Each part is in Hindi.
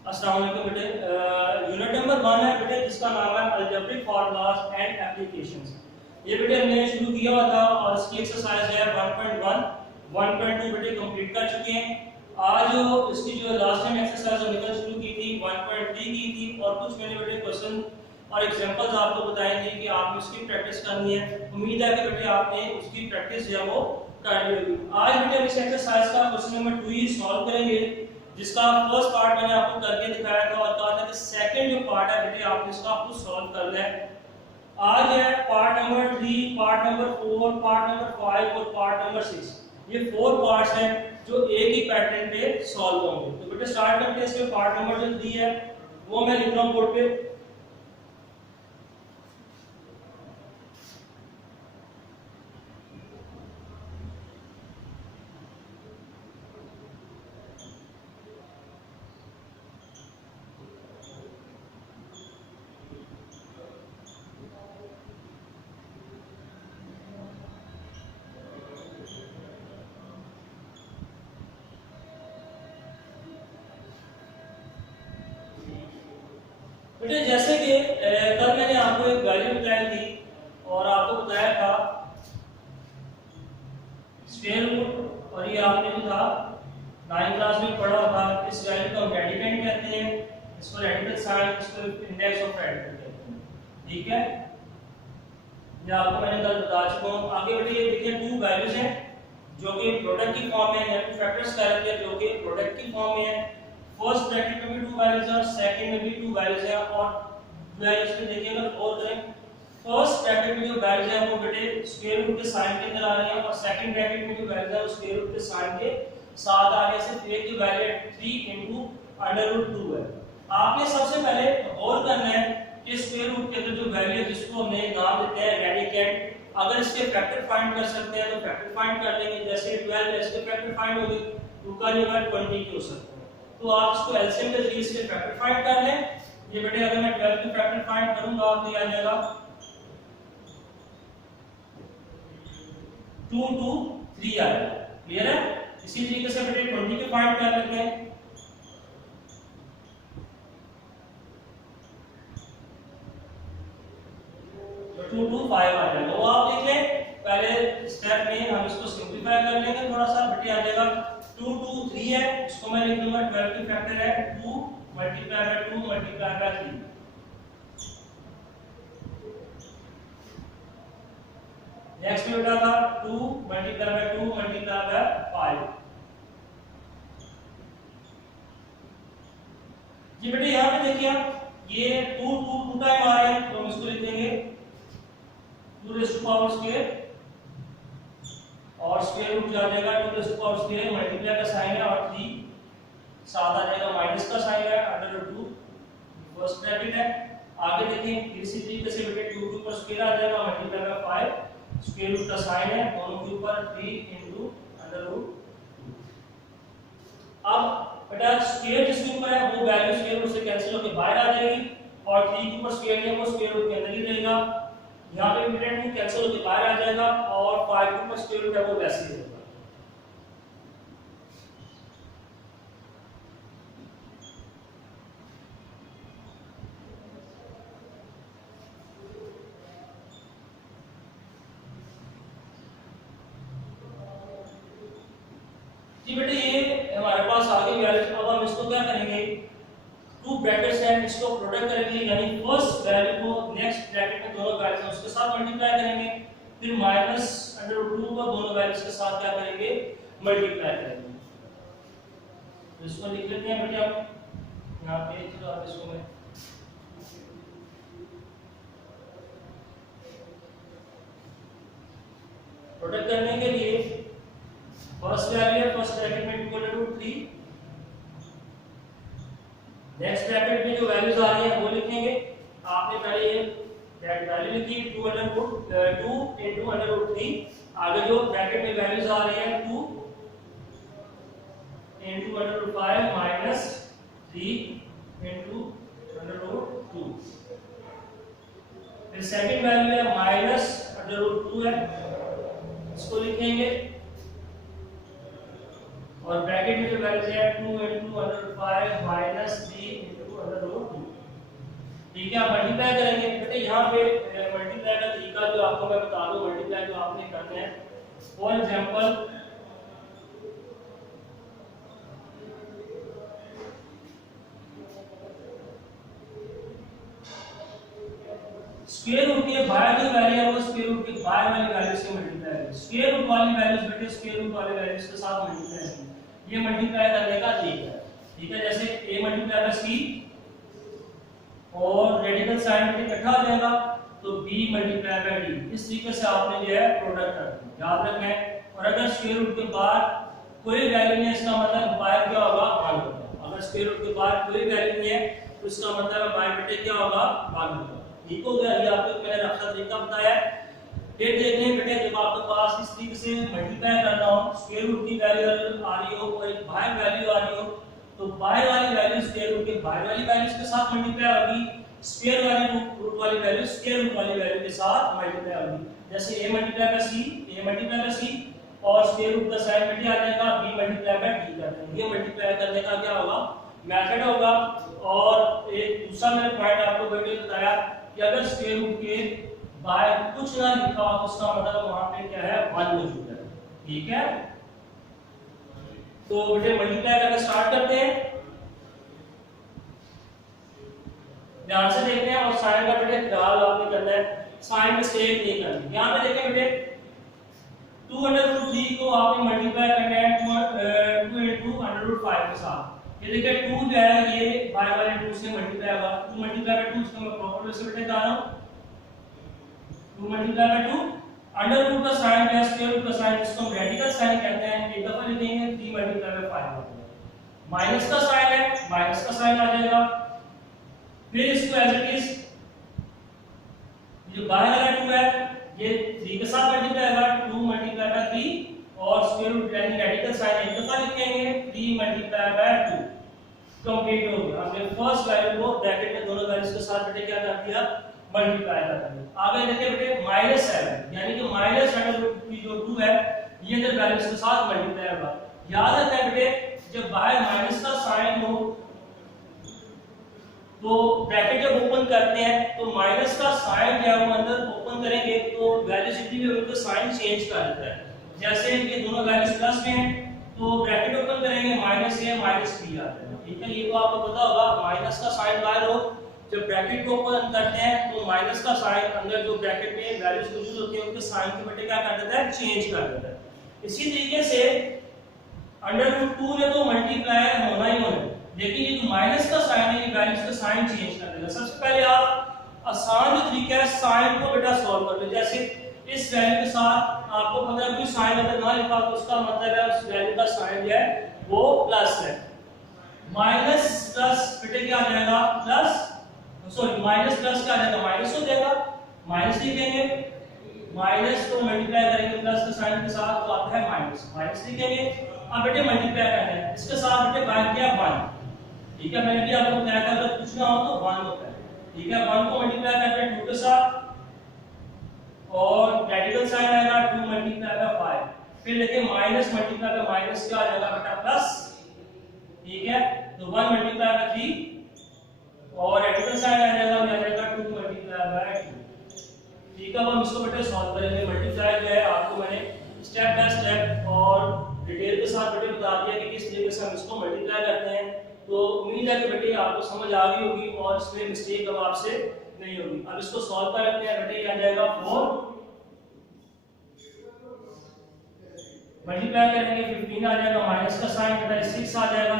अस्सलाम वालेकुम बेटे। यूनिट नंबर 1 है बेटे, जिसका नाम है अलजेब्रिक फार्मूलाज एंड एप्लीकेशंस। ये बेटे हमने शुरू किया हुआ था और इसकी एक्सरसाइज है 1.1 1.2 बेटे कंप्लीट कर चुके हैं। आज इसकी जो लास्ट टाइम एक्सरसाइज हमने कल शुरू की थी 1.3 की थी और कुछ मैंने बेटे क्वेश्चन और एग्जांपल्स आपको बताए थे कि आपने उसकी प्रैक्टिस करनी है। उम्मीद है कि बेटे आपने उसकी प्रैक्टिस जो है वो कर ली होगी। आज बेटे इस एक्सरसाइज का क्वेश्चन नंबर 2 ही सॉल्व करेंगे, जिसका फर्स्ट पार्ट मैंने आपको करके दिखाया था और कहा था कि सेकंड जो पार्ट है बेटे आपने इसका खुद सॉल्व करना है। आज है part number 3, part number 4, part number 5 और पार्ट नंबर 6। ये 4 पार्ट्स हैं जो एक ही पैटर्न पे सॉल्व होंगे। तो बेटे स्टार्ट करते हैं। इसमें पार्ट नंबर जो 3 है वो मैं लिख रहा हूं बोर्ड पे। बेटे जैसे कि कल मैंने आपको एक वैल्यू बताई थी और आपको बताया था स्क्वायर रूट, और ये आपने जो था 9th क्लास में पढ़ा था। इस वैल्यू को हम रेडिकेंड कहते हैं, इसको रेडिकल साइन, इसको इंडेक्स ऑफ रेडिकल कहते हैं। ठीक है, ये आपको मैंने कल बता चुका हूं। आगे बेटे ये देखिए 2 वैल्यूज हैं जो कि प्रोडक्ट की फॉर्म में है, 2 फैक्टर्स कह रहे हैं जो कि प्रोडक्ट की फॉर्म में है। फर्स्ट ब्रैकेट में भी 2 वैल्यूज हैं और सेकंड में भी 2 वैल्यूज हैं। और वैल्यूज में देखिएगा और करें, फर्स्ट ब्रैकेट में जो वैल्यूज हैं वो बेटे स्क्वायर रूट के साइन के अंदर आ रही हैं और सेकंड ब्रैकेट में जो वैल्यूज है वो स्क्वायर रूट के साइन के साथ आ रही है। सिर्फ एक की वैल्यू 3 √2 है। आपने सबसे पहले गौर करना है कि स्क्वायर रूट के अंदर जो वैल्यू है जिसको हमने नाम देते हैं रेडिकेंड, अगर इसके फैक्टर फाइंड कर सकते हैं तो फैक्टर फाइंड कर लेंगे। जैसे 12 है, इसके फैक्टर फाइंड हो गए, 2 का जो है 20 के हो सकते हैं। तो आप इसको एलसीएम के जरिए इसके फैक्टर फाइंड कर लें। ये बेटे अगर मैं 12 के फैक्टर फाइंड करूंगा तो ये आ जाएगा 2 2 3 आएगा। क्लियर है? इसी तरीके से बेटे 20 के फाइंड कर लेते हैं। 2 2 5 आ जाएगा। वो आप लिख लें। पहले स्टेप में हम इसको सिंपलीफाई कर लेंगे थोड़ा सा। बेटे आ जाएगा 2 2 3 है, इसको मैं लिख दूंगा 12 की फैक्टर है 2 multiply by 2 multiply by 3। Next में बेटा था 2 मल्टीप्लाई बाय 2 मल्टीप्लाई बाय 5। ये बेटे यहां पे देखिए ये 2 2 2 टाइम आ रहे हैं तो हम इसको लिख देंगे 2 रेज़ टू पावर स्क्वायर और स्क्वायर रूट आ जाएगा 2 raise to power square, multiply का साइन है और 3 साथ आ जाएगा, माइनस का साइन है √2 फर्स्ट ब्रैकेट है। आगे देखिए इसी तरीके से बेटे 2 के ऊपर स्क्वायर आ जाएगा, मल्टीप्लाई का 5 स्क्वायर रूट का साइन है, दोनों के ऊपर 3 √2। अब बेटा स्क्वायर जिसके ऊपर है वो वैल्यू स्क्वायर रूट से कैंसिल होकर बाहर आ जाएगी और 3 के ऊपर स्क्वायर है वो स्क्वायर रूट के अंदर ही रहेगा। यहाँ पे बेटा 2 कैंसिल होकर बाहर आ जाएगा और 5 के ऊपर स्क्वायर रूट है वो वैसे ही रहेगा। जी बेटे ये हमारे पास आगे वैल्यू। अब हम इसको क्या करेंगे, 2 ब्रैकेट्स हैं, इसको प्रोडक्ट करेंगे, यानी फर्स्ट वैल्यू को नेक्स्ट ब्रैकेट में दोनों वैल्यूज हैं उसके साथ मल्टीप्लाई करेंगे, फिर माइनस √2 को दोनों वैल्यूज के साथ क्या करेंगे, मल्टीप्लाई करेंगे। तो इसको लिख लेते हैं बेटे आप यहाँ पे। चलो आप इसको मैं प्रोडक्ट करने के लिए फर्स्ट वैल्यू है, फर्स्ट ब्रैकेट में 2 √3, नेक्स्ट ब्रैकेट में जो वैल्यूज आ रही हैं वो लिखेंगे। आपने पहले ये वैल्यू लिखी 2 √3, आगे जो ब्रैकेट में वैल्यूज आ रही हैं 2 √5 माइनस 3 √2। फिर सेकंड वैल्यू है माइनस √2 है, इसको लिखेंगे और ब्रैकेट में जो वैल्यू है 2 × √5 - 3 ठीक है, आप मल्टीप्लाई करेंगे बेटे। यहाँ पे मल्टीप्लाई का तरीका जो आपको मैं बता दूं, मल्टीप्लाई जो आपने करना है, फॉर एग्जांपल स्क्वायर रूट के बाहर जो वैल्यू है वो स्क्वायर रूट के बाहर वाली वैल्यू से मल्टीप्लाई है। स्क्वायर रूट वाली वैल्यूज बेटे स्क्वायर रूट वाले वैल्यूज के साथ मल्टीप्लाई है। ये मल्टीप्लाई करने का तरीका है। ठीक है, जैसे a मल्टीप्लाई बाय c और रेडिकल साइन में इकट्ठा हो जाएगा तो b मल्टीप्लाई बाय d। इस तरीके से आपने जो है प्रोडक्ट करना याद रखना है। और अगर स्क्वायर रूट के बाहर कोई वैल्यू नहीं है, इसका मतलब बाहर क्या होगा 1 होगा। अगर स्क्वायर रूट के बाहर कोई वैल्यू नहीं है तो इसका मतलब बाहर बेटे क्या होगा 1 होगा। ठीक हो गया, ये आपको मैंने रखा तरीका बताया। फिर देखते हैं बेटे जब आपके पास इस तरीके से मल्टीप्लाई करना हो, स्क्वायर रूट की वैल्यू आ रही हो और एक बाहर वैल्यू आ रही हो, तो बाहर वाली वैल्यू स्क्वायर रूट के बाहर वाली वैल्यूज के साथ मल्टीप्लाई होगी, स्क्वायर वाली रूट वाली वैल्यू स्क्वायर रूट वाली वैल्यू के साथ मल्टीप्लाई होगी। जैसे a मल्टीप्लाई बाय c और स्क्वायर रूट का साइन बेटे आ जाएगा b मल्टीप्लाई बाय d कर देंगे। ये मल्टीप्लाई करने का क्या होगा मेथड होगा। और एक दूसरा मैंने पॉइंट आपको बेटे बताया कि अगर स्क्वायर रूट के बाहर कुछ ना लिखा हो तो उसका मतलब वहां पे क्या है 1 मौजूद है। ठीक है, तो बेटे मल्टीप्लाई करना स्टार्ट करते हैं। ध्यान से देखते हैं और साइन का बेटे ख्याल आपने करना है, साइन मिस्टेक नहीं करनी। यहां पे देखें बेटे 2√3 को आपने मल्टीप्लाई करना है 2 into √5 के साथ। ये देखिए 2 जो है ये बाय वाले 2 से मल्टीप्लाई होगा। 2 मल्टीप्लाई बाय 2 इसको मैं प्रॉपर वे से बेटे बता रहा हूं। 2 मल्टीप्लाई बाय 2 अंडर रूट का साइन है स्क्वायर रूट का साइन, जिसको हम रेडिकल साइन कहते हैं, एक दफा लिखेंगे 3 मल्टीप्लाई बाय 5 माइनस का साइन है, माइनस का साइन आ जाएगा। फिर इसको एज इट इज जो बाहर वाला 2 है ये 3 के साथ मल्टीप्लाई होगा, 2 मल्टीप्लाई बाय 3 और स्क्वायर रूट यानी रेडिकल साइन एक दफा लिखेंगे 3 मल्टीप्लाई बाय 2 कंप्लीट हो गया। हमने फर्स्ट वैल्यू को ब्रैकेट में दोनों वैल्यूज के साथ बेटे क्या कर दिया मल्टीप्लाई कर दिया। आगे देखिए बेटे -7 यानी कि माइनस अंडर रूट की जो 2 है ये इधर वैल्यूज के साथ मल्टीप्लाई होगा। याद रखना है बेटे जब बाहर माइनस का साइन हो तो ब्रैकेट जब ओपन करते हैं तो माइनस का साइन जो है वो अंदर ओपन करेंगे तो वैल्यू जितनी भी उनका साइन चेंज कर देता है। जैसे ये दोनों वैल्यूज प्लस में हैं तो ब्रैकेट ओपन करेंगे माइनस a माइनस b आ जाएगा। ठीक है, ये तो आपको पता होगा माइनस का साइन बाहर हो जब ब्रैकेट को ओपन करते हैं तो माइनस का साइन अंदर जो ब्रैकेट में वैल्यूज मौजूद होती हैं उनके साइन के बेटे क्या कर देता है चेंज कर देता है। इसी तरीके से अंडर रूट 2 में तो मल्टीप्लाई होना ही होना है, लेकिन ये जो माइनस का साइन है ये वैल्यूज का साइन चेंज कर देगा। सबसे पहले आप आसान जो तरीका है साइन को बेटा सॉल्व कर लो। जैसे इस वैल्यू के साथ आपको पता है कोई साइन अगर ना लिखा तो उसका मतलब है उस वैल्यू का साइन जो है वो प्लस है। माइनस प्लस बेटे क्या आ जाएगा प्लस, सॉरी माइनस प्लस क्या आ जाएगा माइनस हो जाएगा, माइनस लिखेंगे, माइनस को मल्टीप्लाई करेंगे प्लस के साइन के साथ तो आता है माइनस, माइनस लिखेंगे। अब बेटे मल्टीप्लाई करना है इसके साथ बेटे बाय किया 1। ठीक है, मैंने भी आपको बताया था अगर कुछ ना हो तो 1 होता है। ठीक है, 1 को मल्टीप्लाई करते हैं 2 के साथ और रेडिकल साइन आएगा 2 मल्टीप्लाई बाय 5। फिर देखिए माइनस मल्टीप्लाई बाय माइनस क्या आ जाएगा बेटा प्लस। ठीक है, तो 1 मल्टीप्लाई बाय 3 और रेडिकल साइन आ जाएगा 2 मल्टीप्लाई बाय 2। ठीक है, अब हम इसको बेटे सॉल्व करेंगे। मल्टीप्लाई जो है आपको मैंने स्टेप बाय स्टेप और डिटेल के साथ बेटे बता दिया कि किस तरीके से हम इसको मल्टीप्लाई करते हैं। तो उम्मीद है कि बेटे आपको समझ आ गई होगी और इसमें मिस्टेक अब आपसे नहीं होगी। अब इसको सॉल्व कर लेते हैं बेटे, आ जाएगा 4 मल्टीप्लाई करेंगे 15 आ जाएगा, माइनस का साइन बेटा 6 आ जाएगा,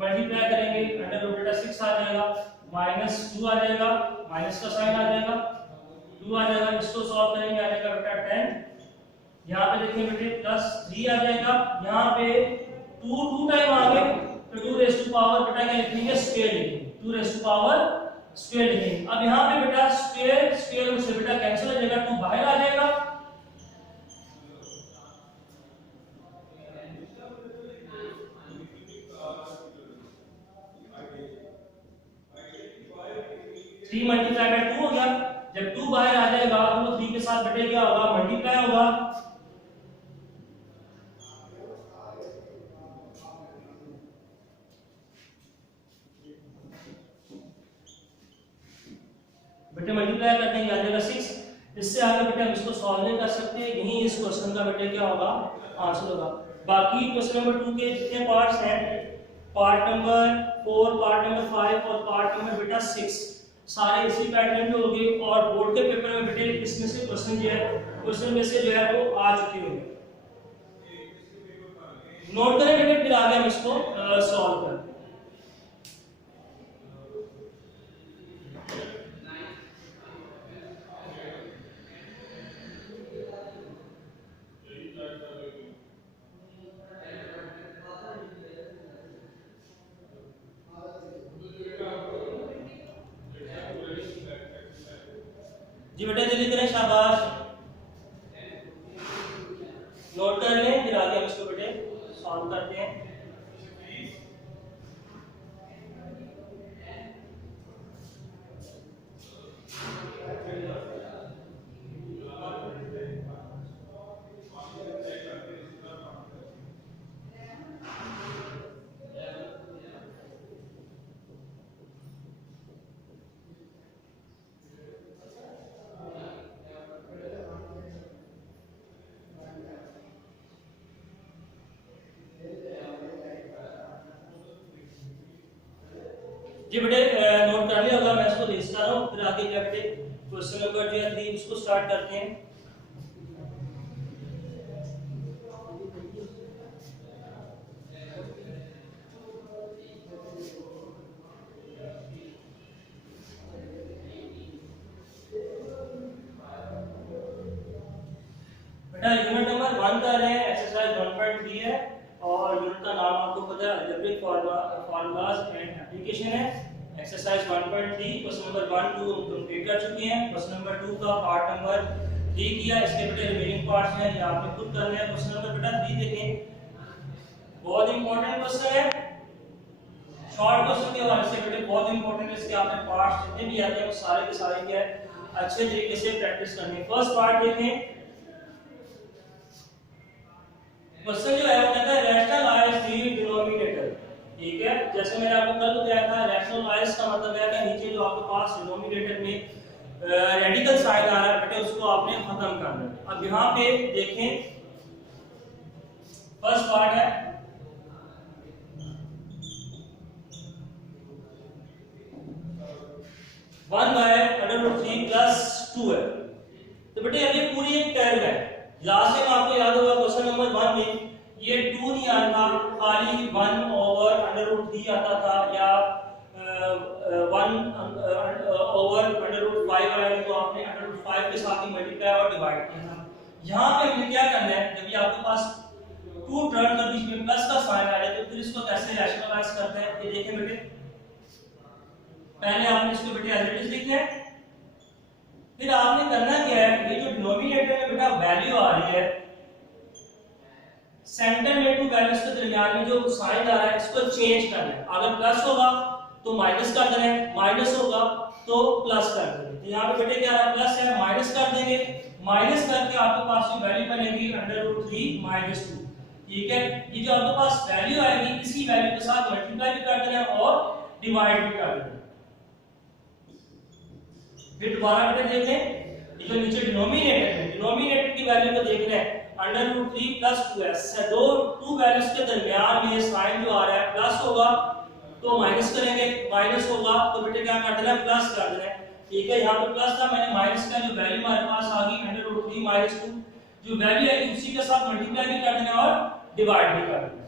मल्टीप्लाई करेंगे अंडर रूट बेटा 6 आ जाएगा, माइनस 2 आ जाएगा, माइनस का साइन आ जाएगा 2 आ जाएगा, इसको सॉल्व करेंगे आ जाएगा बेटा 10। यहाँ पे देखिए बेटे प्लस 3 आ जाएगा, यहाँ पे 2 टाइम आ गए तो 2 रेज़ टू पावर बेटा क्या लिखेंगे स्क्वायर लिखेंगे, 2 रेज़ टू पावर स्क्वायर लिखेंगे। अब यहाँ पे बेटा स्क्वायर स्क्वायर रूट से बेटा कैंसिल हो जाएगा, 2 बाहर आ जाएगा, थ्री मल्टीप्लाई बाय 2 हो गया। जब 2 बाहर आ जाएगा तो 3 के साथ बेटे क्या होगा मल्टीप्लाई होगा। बेटे मल्टीप्लाई करते हैं, आ जाएगा 6। इससे आगे बेटे हम इसको सॉल्व नहीं कर सकते, यही इस क्वेश्चन का बेटे क्या होगा, आंसर होगा। बाकी क्वेश्चन नंबर 2 के जितने पार्ट्स हैं, पार्ट नंबर 4, पार्ट नंबर 5 और पार्ट नंबर बेटा 6, सारे इसी पैटर्न के होंगे और बोर्ड के पेपर में बेटे इसमें से क्वेश्चन जो है, क्वेश्चन में से जो है वो आ चुके होंगे। नोट करें बेटे, फिर आगे हम इसको सॉल्व करें। जी बेटा जल्दी करें, शाबाश, नोट कर लें, फिर आगे हम इसको बेटे सॉल्व करते हैं। जी बेटे नोट कर लिया होगा, मैं इसको लिखता रहा हूँ, फिर आगे क्या बेटे क्वेश्चन नंबर जो है 3 उसको स्टार्ट करते हैं। बेटा यूनिट नंबर 1 कर रहे हैं, एक्सरसाइज 1.3 है और यूनिट का नाम आपको पता है, अलजेब्रिक फार्मूलाज एंड एप्लीकेशन है। एक्सरसाइज 1.3 क्वेश्चन नंबर 1 2 हम कंप्लीट कर चुके हैं। क्वेश्चन नंबर 2 का पार्ट नंबर 3 किया, इसके बेटे रिमेनिंग पार्ट्स हैं, ये आपने खुद करना है। क्वेश्चन नंबर बेटा 3 देखें, बहुत इंपॉर्टेंट क्वेश्चन है, शॉर्ट क्वेश्चन के हवाले से बेटे बहुत इंपॉर्टेंट है। इसके आपने पार्ट्स जितने भी आते हैं वो सारे के सारे क्या है अच्छे तरीके से प्रैक्टिस करनी है। फर्स्ट पार्ट देखें, क्वेश्चन जो है वो कहता है रैशनलाइज द डिनोमिनेटर। ठीक है, जैसे मैंने आपको कल बताया था, रैशनलाइज का मतलब है कि नीचे जो आपके पास डिनोमिनेटर में रेडिकल साइन आ रहा है बेटे उसको आपने खत्म करना है। अब यहाँ पे देखें, फर्स्ट पार्ट है वन बाय √3 + 2 है, तो बेटे अभी पूरी एक टर्म है। लास्ट टाइम आपको याद होगा क्वेश्चन नंबर 1 में ये 2 नहीं आता, खाली 1/√3 आता था, या 1/√5 आया तो आपने √5 के साथ ही मल्टीप्लाई और डिवाइड किया था। यहाँ पे हमें क्या करना है, जब ये आपके पास 2 टर्म के बीच में प्लस का साइन आ जाए तो फिर इसको कैसे रैशनलाइज करते हैं, ये देखें बेटे। पहले आपने इसको बेटे एज इट इज लिखना है, फिर आपने करना क्या है, ये जो डिनोमिनेटर में बेटा वैल्यू आ रही है, सेंटर में टू वैल्यूज के दरमियान में जो साइन आ रहा है इसको चेंज करना है। अगर प्लस होगा तो माइनस कर देना है, माइनस होगा तो प्लस कर देंगे। तो यहाँ पे बेटे क्या आ रहा है, प्लस है, माइनस कर देंगे, माइनस करके आपके पास जो वैल्यू बनेगी √3 - 2। ठीक है, ये जो आपके पास वैल्यू आएगी इसी वैल्यू के साथ मल्टीप्लाई भी कर देना है और डिवाइड भी कर देना है। फिर दोबारा बेटे देखें, ये जो नीचे डिनोमिनेटर है, डिनोमिनेटर की वैल्यू को देखना है, √3 + 2s है, दो टू वैल्यूज के दरमियान में साइन जो आ रहा है प्लस होगा तो माइनस करेंगे, माइनस होगा तो बेटे क्या कर देना है, प्लस कर देना है। ठीक है, यहाँ पे प्लस था, मैंने माइनस का जो वैल्यू हमारे पास आ गई √3 - 2, जो वैल्यू आएगी उसी के साथ मल्टीप्लाई भी कर देना और डिवाइड भी कर देना।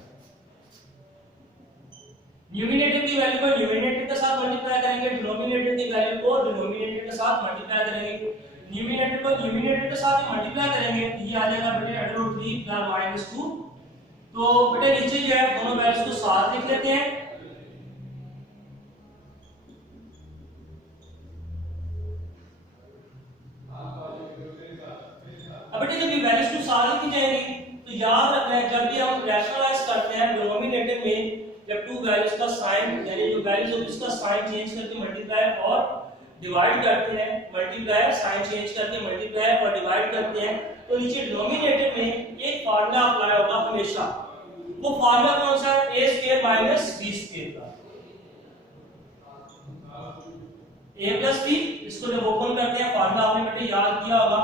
न्यूमिनेटर की वैल्यू को न्यूमिनेटर के साथ मल्टीप्लाई करेंगे, डिनोमिनेटर की वैल्यू को डिनोमिनेटर के साथ मल्टीप्लाई करेंगे। न्यूमिनेटर को न्यूमिनेटर के साथ मल्टीप्लाई करेंगे तो ये आ जाएगा बेटे √3 + -2। तो बेटे नीचे जो है दोनों वैल्यूज को साथ लिख लेते हैं। अब बेटे जब ये वैल्यूज को साथ लिखी जाएगी तो याद रखना है, जब भी हम रैशनलाइज करते हैं डिनोमिनेटर में, जब टू वैल्यूज का साइन यानी जो वैल्यूज होगी उसका साइन चेंज करके मल्टीप्लाई और डिवाइड करते हैं, मल्टीप्लाई साइन चेंज करके मल्टीप्लाई और डिवाइड करते हैं, तो नीचे डिनोमिनेटर में एक फार्मूला अप्लाई होगा हमेशा। वो फार्मूला कौन सा है, a² - b² का। a प्लस बी, इसको जब ओपन करते हैं फार्मूला आपने बेटे याद किया होगा,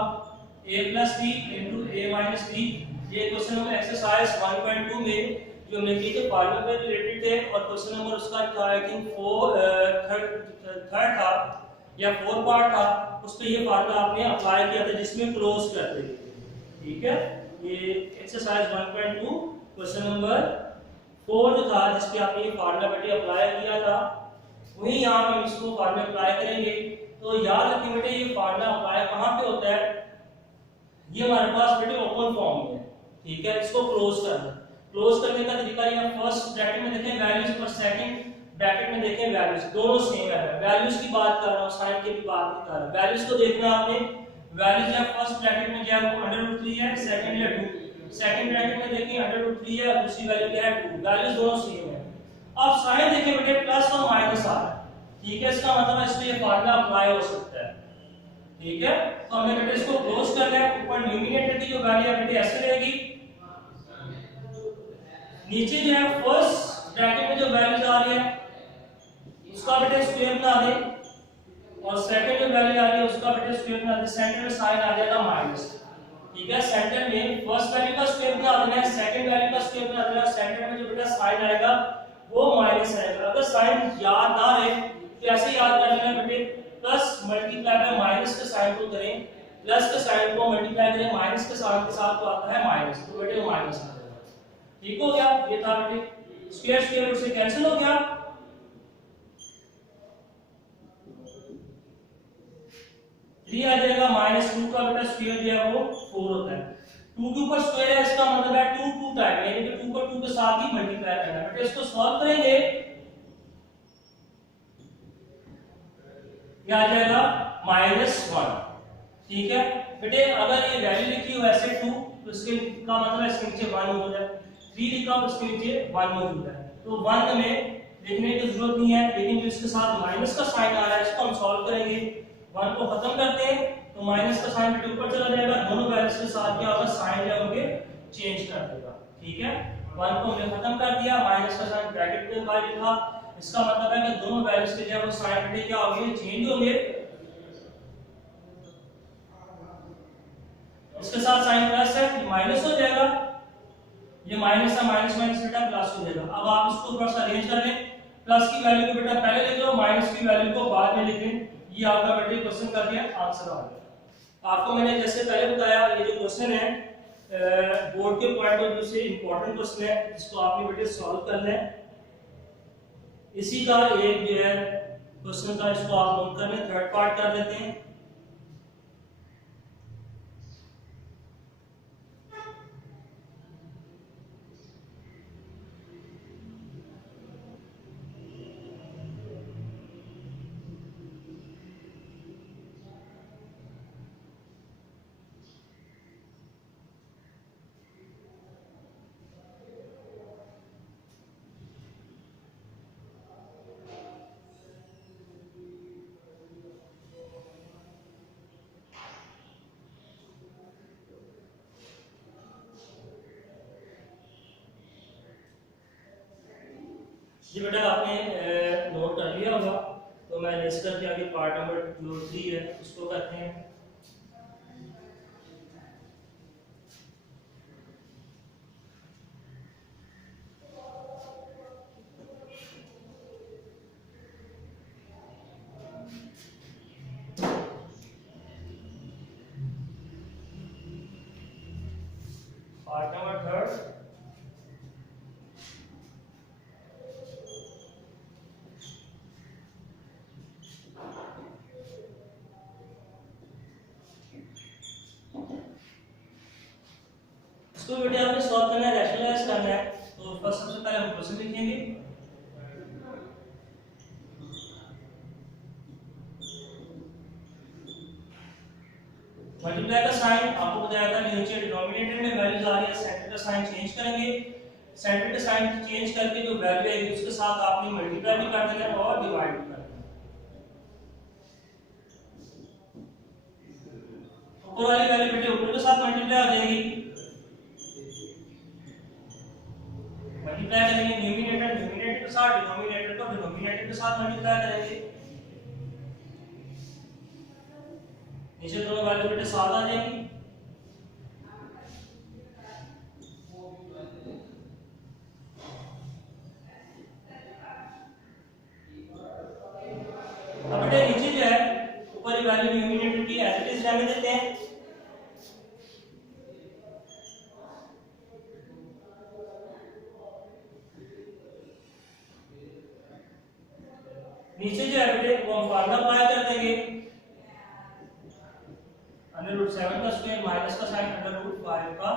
a plus B into a minus B. ये क्वेश्चन नंबर एक्सरसाइज 1.2 में जो हमने की थी फार्मूला पे रिलेटेड थे, और क्वेश्चन नंबर उसका था आई थिंक थर्ड था या फोर्थ पार्ट था, उस पे ये फार्मूला आपने अप्लाई किया था जिसमें क्लोज करते थे। ठीक है, ये एक्सरसाइज 1.2 क्वेश्चन नंबर 4 जो था जिस पे आपने ये फार्मूला बेटे अप्लाई किया था, वही यहाँ पे हम इसको फार्मूला अप्लाई करेंगे। तो याद रखें बेटे ये फार्मूला अप्लाई कहाँ पे होता है, ये हमारे पास बेटे ओपन फॉर्म में है। ठीक है, इसको क्लोज करना, क्लोज करने का तरीका ये फर्स्ट ब्रैकेट में देखें वैल्यूज और सेकंड ब्रैकेट में देखें वैल्यूज, दोनों सेम है। वैल्यूज की बात कर रहा हूं, साइन की भी बात नहीं कर रहा। वैल्यूज को देखना आपने, वैल्यूज है फर्स्ट ब्रैकेट में क्या है वो √3 है, सेकंड है 2, सेकंड ब्रैकेट में देखिए √3 है और दूसरी वैल्यू क्या है 2, वैल्यूज दोनों सेम है। अब साइन देखें बेटे प्लस और माइनस आ रहा है। ठीक है, इसका मतलब है इस पे ये फार्मूला अप्लाई हो सकता है। ठीक है, तो हमने बेटे इसको क्लोज करना है। ऊपर न्यूमरेटर की जो वैल्यू है बेटे ऐसे रहेगी, नीचे जो है फर्स्ट ब्रैकेट में जो वैल्यूज आ रही है उसका बेटे स्क्वायर बना दे, और सेकंड जो वैल्यू आ रही है उसका बेटे स्क्वायर बना दे। सेंटर में साइन आ जाएगा माइनस। ठीक है, सेंटर में फर्स्ट वैल्यू का स्क्वायर बना देना है, सेकंड वैल्यू का स्क्वायर बना देना। सेंटर में जो बेटा साइन आएगा वो माइनस आएगा। अगर साइन याद ना रहे तो ऐसे याद कर लेना बेटे, प्लस मल्टीप्लाई बाय माइनस के साइन को करें, प्लस के साइन को मल्टीप्लाई करें माइनस के साइन के साथ, तो आता है माइनस, तो बेटे वो माइनस आ जाएगा। ठीक हो गया, ये था बेटे स्क्वायर स्क्वायर रूट से कैंसिल हो गया। 3 आ जाएगा, -2 का बेटा स्क्वायर जो है वो 4 होता है। 2 के ऊपर स्क्वायर है, इसका मतलब है 2 टाइम, यानी कि 2 को 2 के साथ ही मल्टीप्लाई करना है। बेटा इसको सॉल्व करेंगे, ये आ जाएगा -1। ठीक है बेटे, अगर ये वैल्यू लिखी हो ऐसे 2, तो इसके का मतलब है इसके नीचे 1 मौजूद है। 3 लिखा हो इसके नीचे 1 मौजूद है, तो 1 में लिखने की जरूरत नहीं है, लेकिन जो इसके साथ माइनस का साइन आ रहा है इसको हम सॉल्व करेंगे। 1 को खत्म करते हैं तो माइनस का साइन बेटे ऊपर चला जाएगा, दोनों वैल्यूज के साथ क्या होगा साइन है उनके चेंज कर देगा। ठीक है, 1 को हमने खत्म कर दिया, माइनस का साइन ब्रैकेट में बाहर लिखा, इसका मतलब है कि दोनों वैल्यूज के जो है वो साइन बेटे क्या होंगे चेंज होंगे। इसके साथ साइन प्लस है माइनस हो जाएगा, ये माइनस है, माइनस माइनस बेटा प्लस हो जाएगा। अब आप इसको थोड़ा सा अरेंज कर लें, प्लस की वैल्यू को बेटा पहले लिख लो, माइनस की वैल्यू को बाद में लिख लें। ये आपका बेटे क्वेश्चन का क्या आंसर आ गया। आपको मैंने जैसे पहले बताया ये जो क्वेश्चन है बोर्ड के पॉइंट ऑफ व्यू से इंपॉर्टेंट क्वेश्चन है, जिसको आपने बेटे सॉल्व करना है। इसी का एक जो है क्वेश्चन का इसको आप नोट कर लें, थर्ड पार्ट कर लेते हैं। जी बेटा आपने नोट कर लिया होगा, तो मैं लिस्ट करके आगे पार्ट नंबर जो 3 है उसको करते हैं। पार्ट नंबर 3 इसको बेटे आपने सॉल्व करना है, रैशनलाइज करना है। तो फर्स्ट सबसे पहले हम क्वेश्चन लिखेंगे, मल्टीप्लाई का साइन आपको बताया था नीचे डिनोमिनेटर में वैल्यूज आ रही है, सेंटर का साइन चेंज करेंगे, सेंटर का साइन चेंज करके जो वैल्यू आएगी उसके साथ आपने मल्टीप्लाई भी कर देना है और डिवाइड भी कर देना है। ऊपर वाली वैल्यू बेटे ऊपर के साथ मल्टीप्लाई हो जाएगी, मल्टीप्लाई करेंगे न्यूमरेटर न्यूमरेटर के साथ, डिनोमिनेटर को डिनोमिनेटर के साथ मल्टीप्लाई करेंगे। नीचे दोनों वैल्यू बेटे 7 आ जाएंगी। अब बेटे नीचे जो है ऊपर की वैल्यू न्यूमरेटर की एज इट इज रहने देते हैं। नीचे जो है बेटे वो हम फार्मूला अप्लाई कर देंगे, √7 का स्क्वायर माइनस का साइन √5 का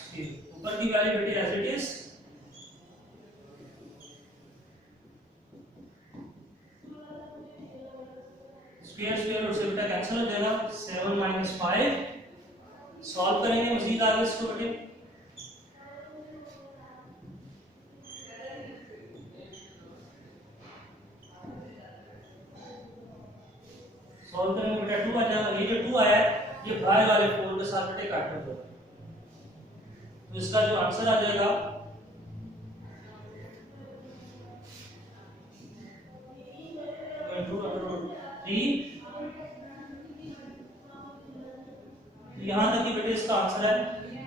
स्क्वायर। ऊपर की वैल्यू बेटे as it is, square square root से बेटा कैंसिल हो जाएगा, 7 - 5। सॉल्व करेंगे मजीद आगे इसको बेटे। सॉल्व करेंगे बेटा 2 आ जाएगा। ये जो 2 आया है ये बाहर वाले 4 के साथ बेटे काट कर दो, तो इसका जो आंसर आ जाएगा 2/3। यहां तक कि बेटे इसका आंसर है।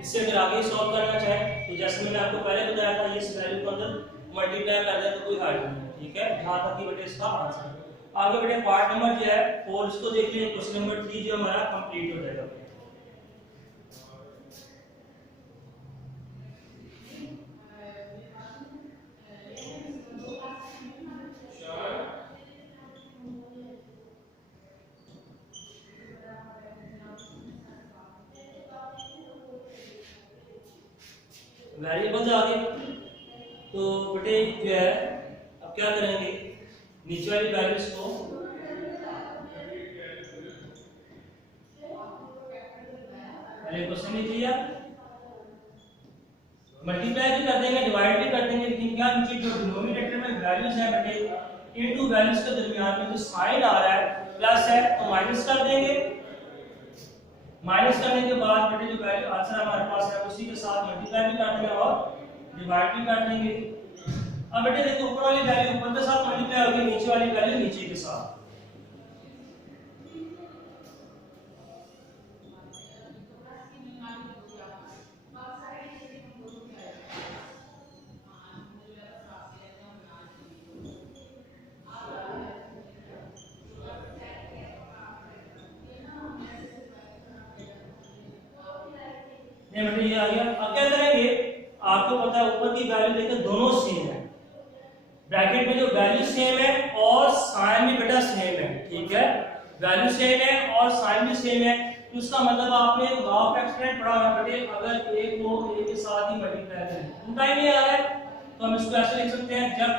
इससे अगर आगे सॉल्व करना चाहे तो जैसे मैंने आपको पहले बताया था, इस वैल्यू को अंदर मल्टीप्लाई कर दे तो कोई हर्ज नहीं है, ठीक है। यहां तक कि बेटे इसका आंसर। आगे बेटे पार्ट नंबर जो है 4 इसको देख लीजिए, क्वेश्चन नंबर 3 जो हमारा कंप्लीट हो जाएगा। वेरिएबल्स आ गए, तो बेटे जो है अब क्या करेंगे, नीचे वाली वैल्यूज को पहले क्वेश्चन लिख लिया, मल्टीप्लाई भी कर देंगे, डिवाइड भी कर देंगे, लेकिन क्या नीचे जो डिनोमिनेटर में वैल्यूज है बेटे, इन टू वैल्यूज के दरमियान में जो साइन आ रहा है प्लस है तो माइनस कर देंगे। माइनस करने के बाद बेटे जो वैल्यू आंसर हमारे पास है उसी के साथ मल्टीप्लाई भी कर देंगे और डिवाइड भी कर देंगे। अब बेटे देखो ऊपर वाली वैल्यू ऊपर के साथ मल्टीप्लाई होगी, नीचे वाली वैल्यू नीचे के साथ। ये बेटे ये आ गया। अब क्या करेंगे, आपको पता है ऊपर की वैल्यू देखिए दोनों सेम है, ब्रैकेट में जो वैल्यू सेम है और साइन भी बेटा सेम है, ठीक है। वैल्यू सेम है और साइन भी सेम है, तो इसका मतलब आपने लॉ ऑफ एक्सपोनेंट पढ़ा है बेटे, अगर एक को एक के साथ ही मल्टीप्लाई करें टू टाइम ही आ रहा है, तो हम इसको ऐसे लिख सकते हैं, जब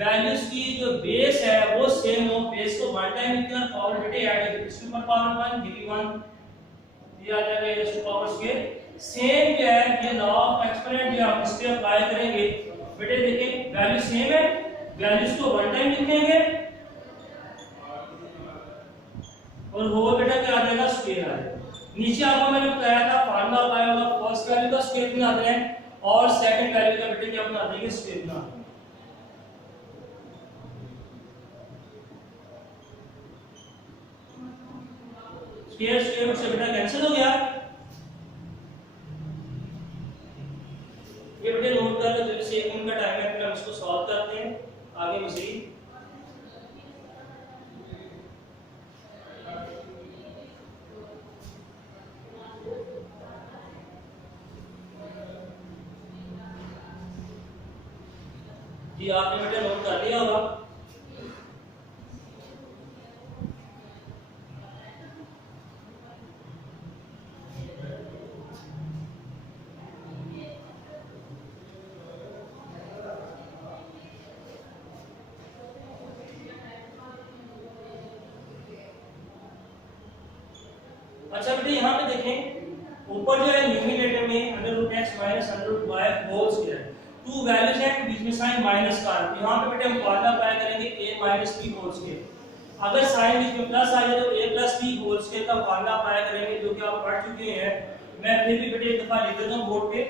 वैल्यूज की जो बेस है वो सेम हो, बेस को वन टाइम लिखते हैं, पावर बेटे ऐड करके इसके ऊपर पावर 1 डिग्री 1 ये आ जाएगा, ये इसको पावर स्क्वायर सेम जो है। ये लॉ ऑफ एक्सपोनेंट जो हम इस पे अप्लाई करेंगे बेटे, देखिए वैल्यू सेम है, वैल्यूज को वन टाइम लिखेंगे और वो बेटा क्या आ जाएगा, स्क्वायर आ जाएगा। नीचे आपको मैंने बताया था फार्मूला अप्लाई होगा, फर्स्ट वैल्यू का स्क्वायर बना दें और सेकंड वैल्यू का बेटे क्या बना देंगे, स्क्वायर बना देंगे। स्क्वायर स्क्वायर से बेटा कैंसिल हो गया। ये बेटे नोट कर लो, जल्दी से 1 मिनट का टाइम है, फिर हम इसको सॉल्व करते हैं आगे मजीद। जी आपने बेटे नोट कर लिया होगा। अच्छा बेटे यहाँ पे देखें, ऊपर जो है न्यूमरेटर में √x - √y whole square, two values हैं, बीच में साइन माइनस का, यहाँ पे बेटे हम फार्मूला अप्लाई करेंगे a - b होल स्क्वायर। अगर साइन बीच में प्लस आ जाए तो a + b होल स्क्वायर का फार्मूला अप्लाई करेंगे, जो कि आप पढ़ चुके हैं। मैं फिर भी बेटे एक दफा लिख देता हूँ बोर्ड पे।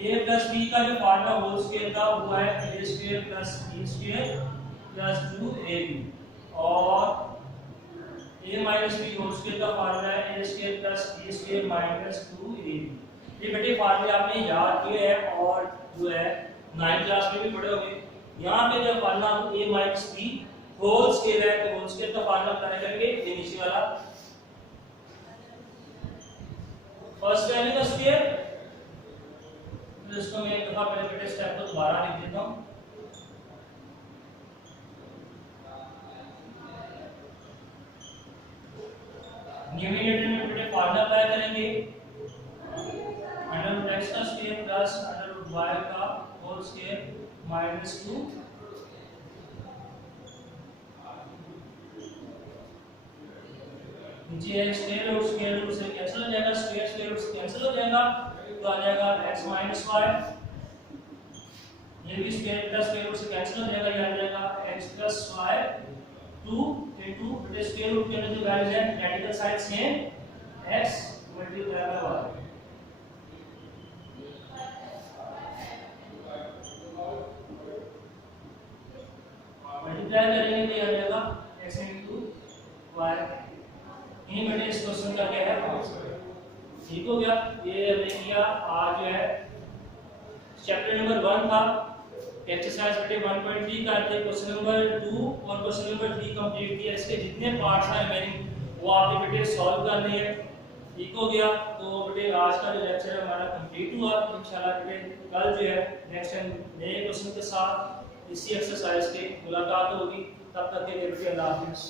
a + b का जो फार्मूला होल स्क्वायर का वो है a² + b² + 2ab और a minus B whole square का फार्मूला है a square plus b square minus 2ab। ये बेटे फार्मूले आपने याद किए हैं और जो है 9th क्लास में भी पढ़े होंगे। यहाँ पे जो formula a minus b whole square है तो होल स्क्वायर का फार्मूला अप्लाई करेंगे ये नीचे वाला फर्स्ट वैल्यू का स्क्वायर। तो इसको मैं एक दफा पहले बेटे स्टेप को दोबारा लिख देता हूँ। न्यूमरेटर में बेटे फार्मूला अप्लाई करेंगे अंडर रूट x का square plus under root y का होल स्क्वायर माइनस 2 नीचे स्क्वायर रूट से कैंसिल हो जाएगा, स्क्वायर रूट से कैंसिल हो जाएगा तो आ जाएगा x माइनस y। ये भी स्क्वायर प्लस स्क्वायर रूट से कैंसिल हो जाएगा, ये आ जाएगा x प्लस y 2 into बेटे स्क्वायर रूट के अंदर जो वैल्यूज है radical side same x multiply by y। Multiply करेंगे तो ये आ जाएगा x into y। यही बेटे इस क्वेश्चन का क्या है ठीक हो गया। ये हमने किया आज जो है चैप्टर नंबर 1 था एक्सरसाइज बेटे 1.3 का थे क्वेश्चन नंबर 2 और क्वेश्चन नंबर 3 कंप्लीट किया। इसके जितने पार्ट्स हैं रिमेनिंग वो आपने बेटे सॉल्व करने हैं ठीक हो गया। तो बेटे आज का जो लेक्चर है हमारा कंप्लीट हुआ। इंशाल्लाह बेटे कल जो है नेक्स्ट नए क्वेश्चन के साथ इसी एक्सरसाइज के मुलाकात होगी। तब तक के लिए बेटे अल्लाह हाफिज़।